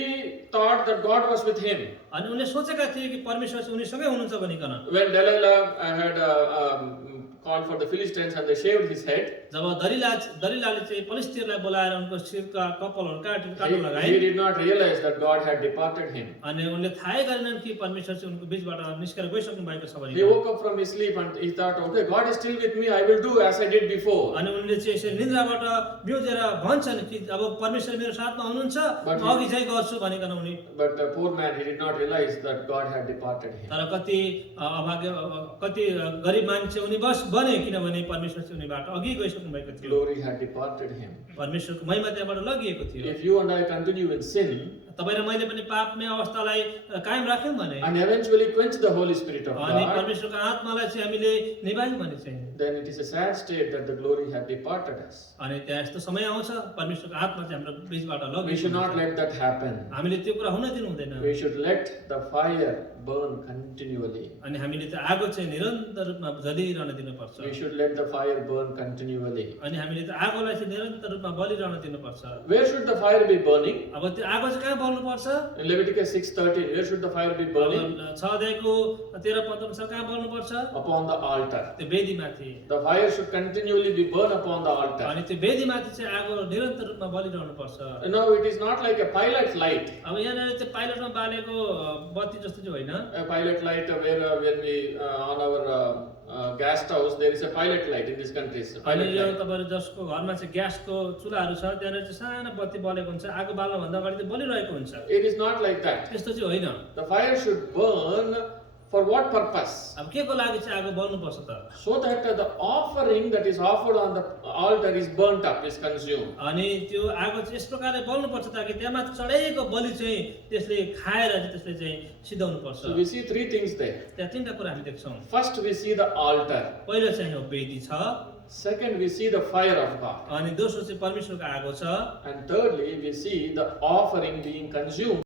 thought that God was with him. अनि उनले सोचेका थिए कि परमेश्वर चाहिँ उनीसँगै हुनुहुन्छ भनिकन। When Delilah had called for the Philistines and they shaved his head, जब दलिलाले चाहिँ फलिस्तीहरूलाई बोलाएर उनको शिरका कपालहरू काट्न लगाए, he did not realize that God had departed him. अनि उनले थाहै गरेनन् कि परमेश्वर चाहिँ उनको बीचबाट निस्केर गइसक्नु भएको छ He भनिकन। woke up from his sleep and he thought, okay, God is still with me, I will do as I did before. अनि उनले चाहिँ यसरी निन्द्राबाट बिउजेर भन्छन् कि अब परमेश्वर मेरो साथमा हुनुहुन्छ, म अघि चाहिँ गर्छु भनिकन उनी। But the poor man, he did not realize that God had departed him. तर कति अभाग्य कति गरिब मान्छे उनी बस बने किनभने परमेश्वर चाहिँ उनीबाट अघि गइसक्नु भएको थियो। Glory had departed him. परमेश्वरको महिमा त्यहाँबाट लगिएको थियो। If you and I continue in sin तपाईँ र मैले पनि पापमय अवस्थालाई कायम राख्यौँ भने and eventually quench the Holy Spirit of अनि God, परमेश्वरको आत्मालाई चाहिँ हामीले निभायौँ भने चाहिँ then it is a sad state that the glory had departed us. अनि त्यहाँ यस्तो समय आउँछ परमेश्वरको आत्मा चाहिँ हाम्रो बीचबाट We should लगिएको not हुन्छ। let that happen. हामीले त्यो कुरा हुन दिनु हुँदैन। We should let the fire burn continually. अनि हामीले त्यो आगो चाहिँ निरन्तर रूपमा जलिरहन दिनुपर्छ। We should let the fire burn continually. अनि हामीले त्यो आगोलाई चाहिँ निरन्तर रूपमा बलिरहन दिनुपर्छ। Where should the fire be burning? अब त्यो आगो चाहिँ कहाँ बल्नुपर्छ? In Leviticus 6:13, where should the fire be burning? अब 6 अध्यायको 13-15 अनुसार कहाँ बल्नुपर्छ? Upon the altar. त्यो वेदीमाथि। The fire should continually be burned upon the altar. अनि त्यो वेदीमाथि चाहिँ आगो निरन्तर रूपमा बलिरहनुपर्छ। No, it is not like a pilot light. अब यहाँनिर त्यो पाइलटमा बालेको बत्ती जस्तो चाहिँ होइन। A pilot light where when we on our gas house there is a pilot light in this country. It's a अनि pilot यो light. तपाईँहरू जसको घरमा चाहिँ ग्यासको चुल्हाहरू छ त्यहाँनिर चाहिँ सानो बत्ती बलेको हुन्छ, आगो बाल्नुभन्दा अगाडि त्यो बलिरहेको हुन्छ। It is not like that. त्यस्तो चाहिँ होइन। The fire should burn for what purpose? अब के को लागि चाहिँ आगो बल्नुपर्छ त? So that the offering that is offered on the altar is burnt up, is consumed. अनि त्यो आगो चाहिँ यस प्रकारले बल्नुपर्छ ताकि त्यहाँ चढाइएको बलि चाहिँ त्यसले खाएर चाहिँ त्यसले चाहिँ सिधाउनु पर्छ। So we see three things there. त्यहाँ तीनटा कुरा हामी देख्छौँ। First we see the altar. पहिलो चाहिँ यो वेदी छ, Second we see the fire of God. अनि दोस्रो चाहिँ परमेश्वरको आगो छ, And thirdly we see the offering being consumed.